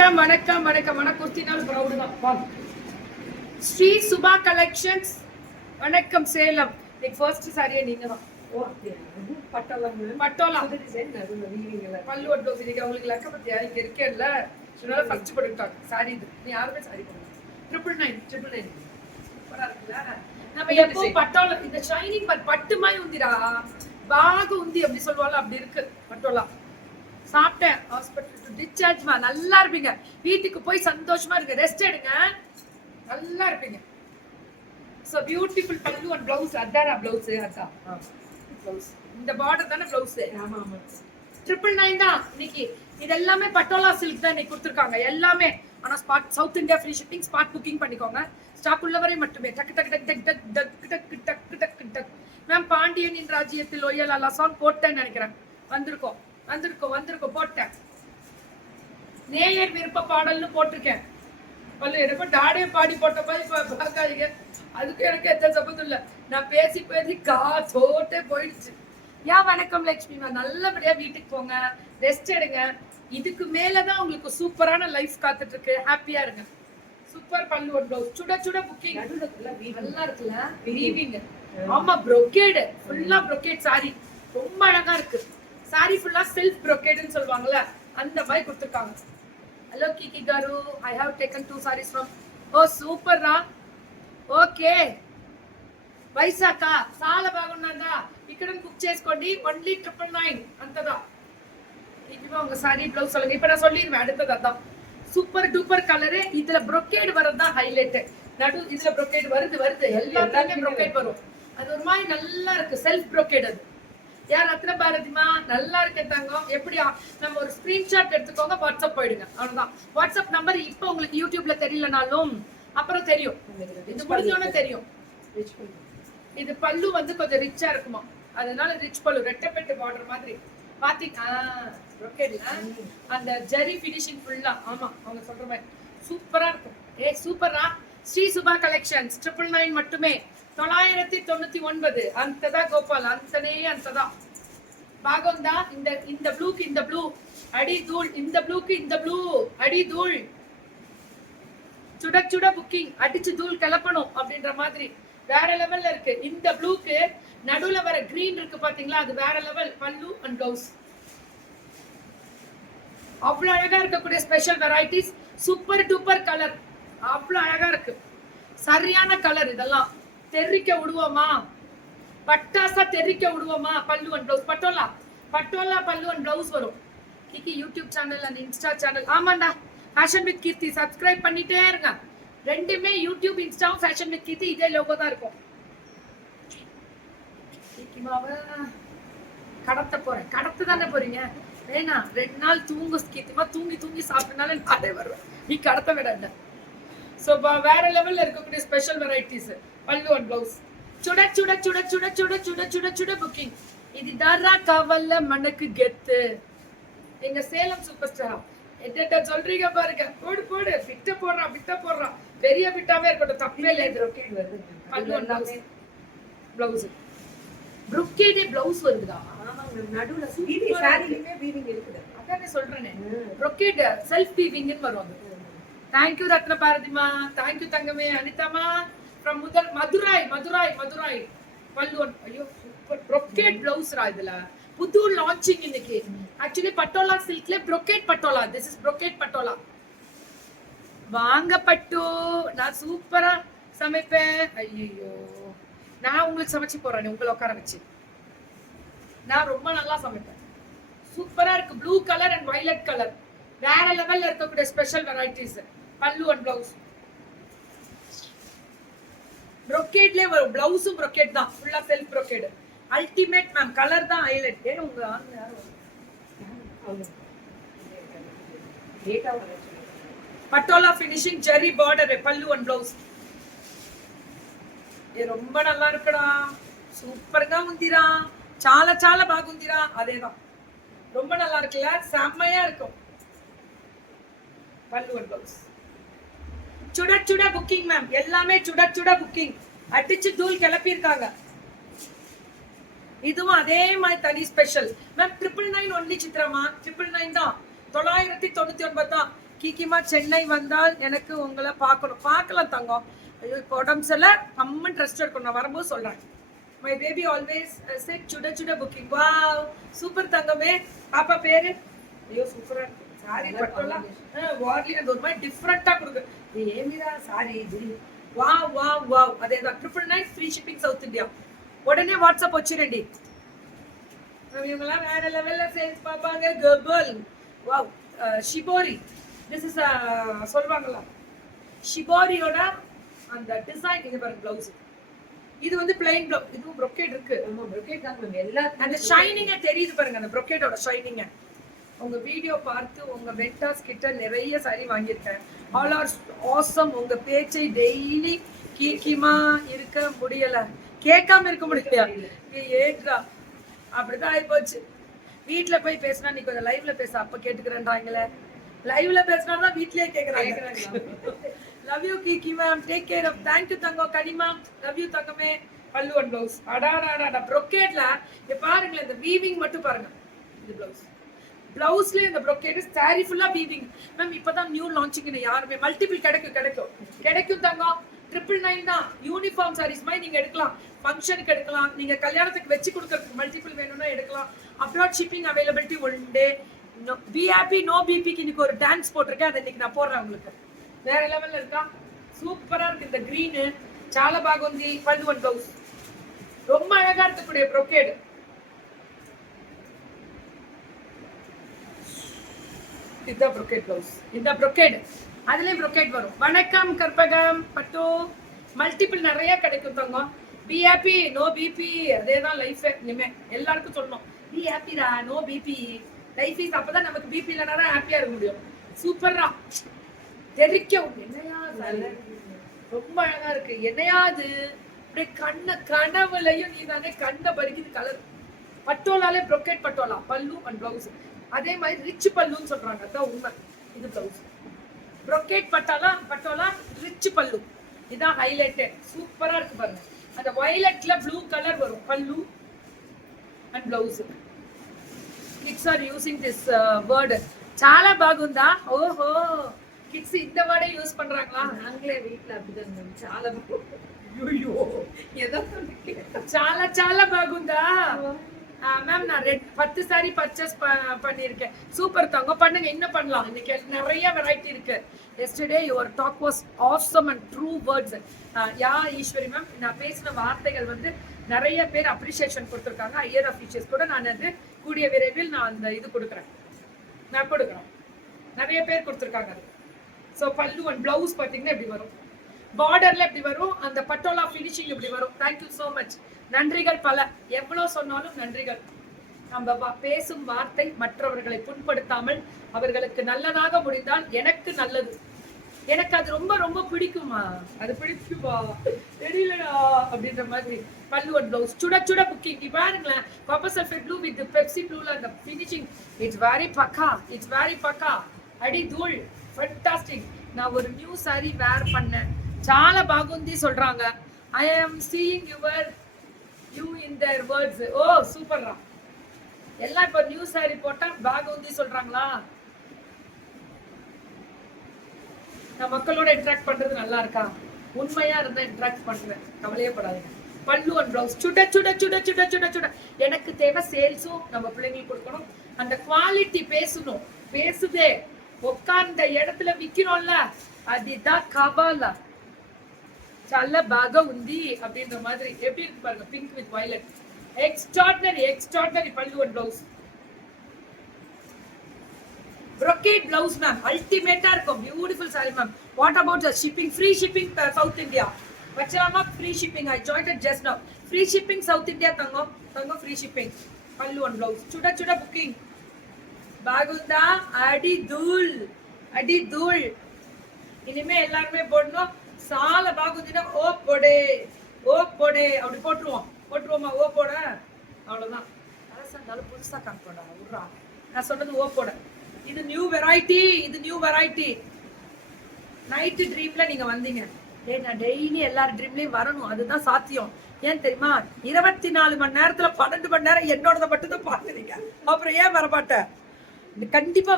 வணக்கம் வணக்கம் குர்த்தினால் ப்ரௌடு தான். ஸ்ரீ சுபா கலெக்ஷன்ஸ். வணக்கம் சேலம். ஃபர்ஸ்ட் சாரியே நீங்க தான். பட்டோலா பல்லு ஒட்டோஸ் இன்னைக்கு அவங்களுக்கு லக்க பத்தியா இங்க இருக்கேன்ல, அதனால ஃபர்ஸ்ட் போட்டுட்டாங்க சாரி. இது நீ யாருமே சாரி போடுங்க. 999 சூப்பரா இருக்குல்ல. நம்ம எப்போ பட்டோலா இந்த ஷைனிங் பட்டு மாதிரி உந்திரா, பாக உந்தி அப்படி சொல்லுவாங்க, அப்படி இருக்கு பட்டோலா. சாப்பிட்டேன் ஹாஸ்பிட்டல் டிஸ்சார்ஜ்மா. நல்லா இருப்பீங்க, வீட்டுக்கு போய் சந்தோஷமா இருக்கு, ரெஸ்ட் எடுங்க, நல்லா இருப்பீங்க. சோ பியூட்டிஃபுல் பல்லு அண்ட் ப்ளவுஸ். அதாரா ப்ளவுஸ், அதான் ப்ளவுஸ். இந்த பார்டர் தானே ப்ளவுஸ். ஆமா ஆமா 999 தான் இன்னைக்கு. இது எல்லாமே பட்டோலா சில்க் தான் இன்னைக்கு கொடுத்துருக்காங்க எல்லாமே. ஆனா spot south India free shipping. Spot booking பண்ணிக்கோங்க. ஸ்டாக் உள்ளவரை மட்டுமே. டக்கு டக்கு டக்கு டக்கு டக்கு டக்கு டக்கு டக்கு டக்கு. மேம் பாண்டியனின் ராஜ்யத்தில் ஒய்யல் அலாசான் போட்டேன்னு நினைக்கிறேன். வந்திருக்கோம் போட்டேன். நேயர் விருப்ப பாடல்னு போட்டிருக்கேன். எனக்கு டாடே பாடி போட்ட மாதிரி பார்க்காதீங்க. அதுக்கு எனக்கு எந்த சம்பந்தம் இல்லை. நான் பேசி காத்தோட்டே போயிடுச்சு. வணக்கம் லட்சுமி. நல்லபடியா வீட்டுக்கு போங்க, ரெஸ்ட் எடுங்க. இதுக்கு மேலதான் உங்களுக்கு சூப்பரான லைஃப் காத்துட்டு இருக்கு. ஹாப்பியா இருங்க. சூப்பர் பல்லு ஒரு ப்ளவுஸ். சுட சுட புக்கிங். நல்லா இருக்குல்ல வீவிங். ஆமா brocade, ஃபுல்லா brocade சாரி. ரொம்ப அழகா இருக்கு சாரி. ஃபுல்லா செல்ஃப் brocade சொல்லுவாங்கல்ல, அந்த மாதிரி கொடுத்துருக்காங்க. ஹலோ கிகி காரு, I have taken 2 sarees from. Oh super ரா. ఓకే వైశాఖ చాలా బాగున్నాదా. ఇక్కడ బుక్ చేసుకోండి. ఓన్లీ 999 అంతదా. இப்போ உங்க சாரி ப்ளவுஸ் சொல்லுங்க. இப்போ நான் சொல்லிடுவேன் அடுத்தது. அதான் சூப்பர் டூப்பர் கலரு. இதுல brocade வரது தான் ஹைலைட். நடு இதுல brocade வருது எல்லாமே brocade வரும். அது ஒரு மாதிரி நல்லா இருக்கு. Self brocade. அது யார் ரத்ன பாரதிமா? நல்லா இருக்கு தங்கம். எப்படியா நம்ம ஒரு ஸ்கிரீன்ஷாட் எடுத்துக்கோங்க, வாட்ஸ்அப் போயிடுங்க, அவ்வளவுதான். வாட்ஸ்அப் நம்பர் இப்போ உங்களுக்கு யூடியூப்ல தெரியலனாலும் அப்புறம் தெரியும். இது முடிஞ்சோன்னு தெரியும். இது பல்லு வந்து கொஞ்சம் ரிச்சா இருக்குமா, அதனால ரிச் பல்லு. ரெட்டப்பெட்டு பார்டர் மாதிரி பாத்தீங்கன்னா அந்த ஜெரி ஃபினிஷிங் ஃபுல்லா. ஆமா அவங்க சொல்ற மாதிரி சூப்பரா இருக்கும். சூப்பரா. ஸ்ரீ சுபா கலெக்ஷன்ஸ் 999 மட்டுமே. 999 అంతదా గోపాల్. అంతదా బాగుందా? இந்த ப்ளூக்கு இந்த ப்ளூ அடி தூள். இந்த ப்ளூக்கு இந்த ப்ளூ அடி தூள். சுட சுட புக்கிங். அடிச்சு தூள் கிளப்பணும் அப்படின்ற மாதிரி வேற லெவல்ல இருக்கு. இந்த ப்ளூக்கு நடுவுல வர கிரீன் இருக்கு பாத்தீங்களா, அது வேற லெவல். பல்லு அண்ட் ப்ளவுஸ் அவ்வளவு அழகா இருக்கக்கூடிய special varieties. Super duper colour. அவ்வளவு அழகா இருக்கு. சரியான கலர். இதெல்லாம் தெரிக்க விடுவோமா, பட்டாசா தெரிக்க விடுவோமா. பல்லு அண்ட் ப்ளவுஸ் பட்டோலா பல்லு அண்ட் ப்ளவுஸ் வரும். Kiki YouTube channel and Insta channel. ஆமாண்டா. ஃபேஷன் வித் கீர்த்தி சப்ஸ்கிரைப் பண்ணிட்டே இருங்க. ரெண்டுமே யூடியூப் இன்ஸ்டாவும் ஃபேஷன் வித் கீர்த்தி இதே லோகோ தான் இருக்கும். கடத்த தானே போறீங்க. வேணா 2 நாள் தூங்கு கீர்த்திமா. தூங்கி சாப்பிட்டனால நானே வருவேன். நீ கடத்த விட. சோ வேற லெவல்ல இருக்கக்கூடிய ஸ்பெஷல் வெரைட்டிஸ். பல்லு அண்ட் ப்ளவுஸ். சுட சுட சுட சுட சுட சுட சுட சுட புக்கிங். இது தரா கவல்ல மனக்கு கெத்து. எங்க சேலம் சூப்பர் ஸ்டாரா எட்ட சொல்றீங்க பாருங்க. போடு பிட்ட போடுறா. பெரிய பிட்டாவே இருக்கட்டும், தப்பே இல்லை. பல்லு அண்ட் ப்ளவுஸ். brocade ப்ளவுஸ் வருதுடா. ஆமாங்க. நடுவுல சாரிலயே வீவிங் இருக்குது. அதானே சொல்றேனே. brocade செல்ஃப் வீவிங்னு வரும். Thank you Ratna பாரதிமா. Thank you தங்கமே. அனிதாமா from மதுரை. பல்லு. ஐயோ சூப்பர் brocade ப்ளவுஸ் ரா. இதுல புது லான்ச்சிங் இன்னைக்கு. ஆக்சுவலி பட்டோலா சில்க்ல brocade Patola. this is brocade Patola. வாங்க பட்டு. நான் சூப்பரா சமைப்பேன். ஐயோ நான் உங்களுக்கு சமைச்சு போறேன். உங்களை உட்கார வச்சு நான் ரொம்ப நல்லா சமைப்பேன். சூப்பரா இருக்கு. Blue colour and violet colour வேற லெவல்ல இருக்கக்கூடிய ஸ்பெஷல் வெரைட்டிஸ். பல்லு அண்ட் ப்ளவுஸ் brocade வரும். ப்ளவுஸும் brocade தான். ஃபுல்லா self brocade. Ultimate ma'am. Colour தான் ஹைலைட். உங்க ஆன்ல யாரும் பட்டோலா ஃபினிஷிங் ஜெரி பார்டர். பல்லு அண்ட் ப்ளவுஸ் ரொம்ப நல்லா இருக்குடா. சூப்பர்గా ఉందిరా. చాలా బాగుందిరా. அதேதான் ரொம்ப நல்லா இருக்குல்ல, செம்மையா இருக்கும். பல்லு அண்ட் ப்ளவுஸ். சுட புக்கிங் மேம். எல்லாமே சுட புக்கிங். அடிச்சு தூள் கிளப்பி இருக்காங்க. இதுவும் அதே மாதிரி தனி ஸ்பெஷல் மேம். 999 ஒன்லி சித்ராமா. 999 தான். 999 தான். கீக்கிமா சென்னை வந்தால் எனக்கு உங்களை பார்க்கலாம் தங்கம். ஐயோ இப்போ உடம்பு சரியில்லை, கம்மன் ரெஸ்ட் எடுக்கணும். நான் வரும்போது சொல்றேன். மை பேபி ஆல்வேஸ் செட் சுட சுட புக்கிங். வாவ் சூப்பர் தங்கமே. பாப்பா பேரு? ஐயோ சூப்பரா இருக்கு சாரி. பட்டோலாம் வார்லி அந்த ஒரு மாதிரி டிஃப்ரெண்டா கொடுக்கு. ஏமிரா சாரி இது. Wow wow wow. அதேதான் 999 ஃப்ரீ ஷிப்பிங் சவுத் இந்தியா. உடனே வாட்ஸ்அப் வச்சிரண்டி. இவங்கெல்லாம் வேற லெவல்ல சேல்ஸ் பாப்பாங்க. கபல் வாவ். ஷிபோரி திஸ் இஸ் சொல்வாங்களா ஷிபோரியோட அந்த டிசைன். இது பாருங்க ப்ளவுஸ். இது வந்து பிளைன் ப்ளவுஸ். இதுவும் brocade இருக்கு. ஆமா brocade தான் மேம். எல்லா அந்த ஷைனிங்க தெரியுது பாருங்க, அந்த brocadeோட ஷைனிங்க. உங்க வீடியோ பார்த்து உங்க வெட்டாஸ் கிட்ட நிறைய சாரி வாங்கியிருக்கேன். All R awesome. உங்க பேச்சை டெய்லி கீக்கிமா இருக்க முடியல, கேட்காம இருக்க முடியல. ஏற்றா அப்படிதான் ஆயிப்போச்சு. வீட்டுல போய் பேசினா நீ கொஞ்சம் லைவ்ல பேச, அப்ப கேட்டுக்கிறேன்றாங்களே. லைவ்ல பேசினாதான் வீட்லயே கேக்குறாங்க. Love you Kiki ma'am, take care of. Thank you தங்கம். கனிமா லவ் யூ தங்கமே. பல்லு அண்ட் ப்ளவுஸ். அடாடாடா brocade-ல இங்க பாருங்களேன், இந்த வீவிங் மட்டும் பாருங்க. இது ப்ளவுஸ். ப்ளவுஸ்ல இந்த brocade சாரி ஃபுல்லா வீவிங். மேம் இப்பதான் நியூ லான்ச்சிங். யாருமே மல்டிபிள் கிடைக்கும் தங்கம். 999 தான். யூனிஃபார்ம் சாரீஸ் மாதிரி நீங்க எடுக்கலாம். ஃபங்க்ஷனுக்கு எடுக்கலாம், நீங்க கல்யாணத்துக்கு வச்சு கொடுக்கறதுக்கு மல்டிபிள் வேணும்னா எடுக்கலாம். அப்ராட் ஷிப்பிங் அவைலபிலிட்டி உண்டு. பி ஹாப்பி நோ பிபிக்கு இன்னைக்கு ஒரு டான்ஸ் போட்டிருக்கேன், அதை இன்னைக்கு நான் போடுறேன் உங்களுக்கு. வேற லெவல்ல இருக்கா, சூப்பரா இருக்கு. இந்த கிரீனு சால பாகுந்தி பல்லு அண்ட் ப்ளவுஸ். ரொம்ப அழகா இருக்கக்கூடிய brocade. இதுதான் brocade ப்ளவுஸ். இந்த brocade அதுலயும் brocade வரும். வணக்கம் கற்பகம் பட்டு. மல்டிபிள் நிறைய கிடைக்கும் தங்கம். Be happy no BP. அதேதான் லைஃப். இனிமே எல்லாருக்கும் சொல்லணும், பி ஹாப்பிடா நோ பிபி. Life is. அப்பதான் நமக்கு பிபி இல்லைனா ஹாப்பியா இருக்க முடியும். சூப்பரா தெரிக்க. என்னையா ரொம்ப அழகா இருக்கு. என்னையாது அப்படியே கனவுலையும் நீ தானே கண்ணை பறிக்குது கலர். பட்டோலாலே brocade பட்டோலா பல்லு அண்ட் ப்ளவுஸ். அதே மாதிரி ரிச் பல்லுன்னு சொல்றாங்க, அதான் உண்மை. இது ப்ளவுஸ். brocade பட்டோலா ரிச் பல்லு. இதான் ஹைலைட். சூப்பரா இருக்கு பாருங்க. அந்த வயலட்ல ப்ளூ கலர் வரும் பல்லு and blouse. Kids are using this word. చాలా బాగుందా? ఓహో கிட்ஸ் இந்த வேர்டை யூஸ் பண்றாங்களா? நாங்களே வீட்ல அப்படிதான். చాలా బాగుందా மேம்? நான் 10 சாரி பர்ச்சேஸ் பண்ணியிருக்கேன். சூப்பர் தங்கம். பண்ணுங்க, இன்னும் பண்ணலாம். இன்னைக்கு நிறைய வெரைட்டி இருக்கு. Yesterday your talk was awesome and true words. Yeah Eswari ma'am, நான் பேசின வார்த்தைகள் வந்து நிறைய பேர் அப்ரிசியேஷன் கொடுத்துருக்காங்க. ஐயர் ஆஃபீஷியல்ஸ் கூட நான் அது கூடிய விரைவில் நான் அந்த இது கொடுக்குறேன். நிறைய பேர் கொடுத்துருக்காங்க. ஸோ பல்லு அண்ட் ப்ளவுஸ் பார்த்தீங்கன்னா இப்படி வரும். பார்டர்ல இப்படி வரும். அந்த பட்டோலா ஃபினிஷிங் இப்படி வரும். Thank you so much. நன்றிகள் பல. எவ்வளோ சொன்னாலும் நன்றிகள். நம்ம பேசும் வார்த்தை மற்றவர்களை புண்படுத்தாமல் அவர்களுக்கு நல்லதாக முடிந்தால் எனக்கு நல்லது. எனக்கு அது ரொம்ப ரொம்ப பிடிக்குமா, அது பிடிக்குமா தெரியலடா அப்படின்ற மாதிரி. பல்லு அண்ட் ப்ளவுஸ் சுட சுட புக்கிங். பாருங்களேன், copper sulphate blue with Pepsi ப்ளூல அந்த ஃபினிஷிங். இட்ஸ் வெரி பக்கா. அடி தூள் ஃபண்டாஸ்டிக். நான் ஒரு நியூ சாரி வேர் பண்ணேன். చాలా బాగుంది சொல்றாங்க. I am seeing you in their words. ஓ சூப்பர்ரா. எல்லாம் இப்ப நியூ சாரி போட்டா பாகுந்தி சொல்றாங்களா? நான் மக்களோட இன்டராக்ட் பண்றது நல்லா இருக்கா? உண்மையா இருந்தா இன்டராக்ட் பண்றேன், கவலையே படாதீங்க. பல்லு அண்ட் ப்ளவுஸ் சுட சுட சுட சுட சுட சுட. எனக்கு தேவை சேல்ஸும் நம்ம பிள்ளைங்களுக்கு கொடுக்கணும். அந்த குவாலிட்டி பேசணும். பேசுதே உட்கார்ந்த இடத்துல விக்கிறோம்ல, அதுதான் கவாலா. நல்ல பாக உந்தி அப்படின்ற மாதிரி. எப்படி இருக்கு பாருங்க, பிங்க் வித் வயலட். எக்ஸ்ட்ராடினரி பல்லு and blouse. brocade blouse ma'am, அல்டிமேட்டா இருக்கும். Beautiful saree ma'am. What about the shipping? Free shipping South India. வச்சலாமா? free shipping. I joined it just now. Free shipping South India Thangam free shipping. பல்லு and blouse. சுட சுட booking. பாகுந்தா அடி தூள். இனிமே எல்லாருமே போடணும். சால பாகுந்தினா ஓ போடே அப்படி போட்டுருவோமா? ஓ போட அவ்வளவுதான். அரசாண்டாலும் புதுசா காமிப்போடா விட்றா. நான் சொன்னது ஓ போட. இது நியூ வெரைட்டி. நைட்டு ட்ரீம்ல நீங்க வந்தீங்க. நான் டெய்லி எல்லார் ட்ரீம்லயும் வரணும், அதுதான் சாத்தியம். ஏன் தெரியுமா? 24 மணி நேரத்துல 12 மணி நேரம் என்னோடத மட்டும் தான் பாக்குறீங்க. அப்புறம் ஏன் வரமாட்டேன்? கண்டிப்பா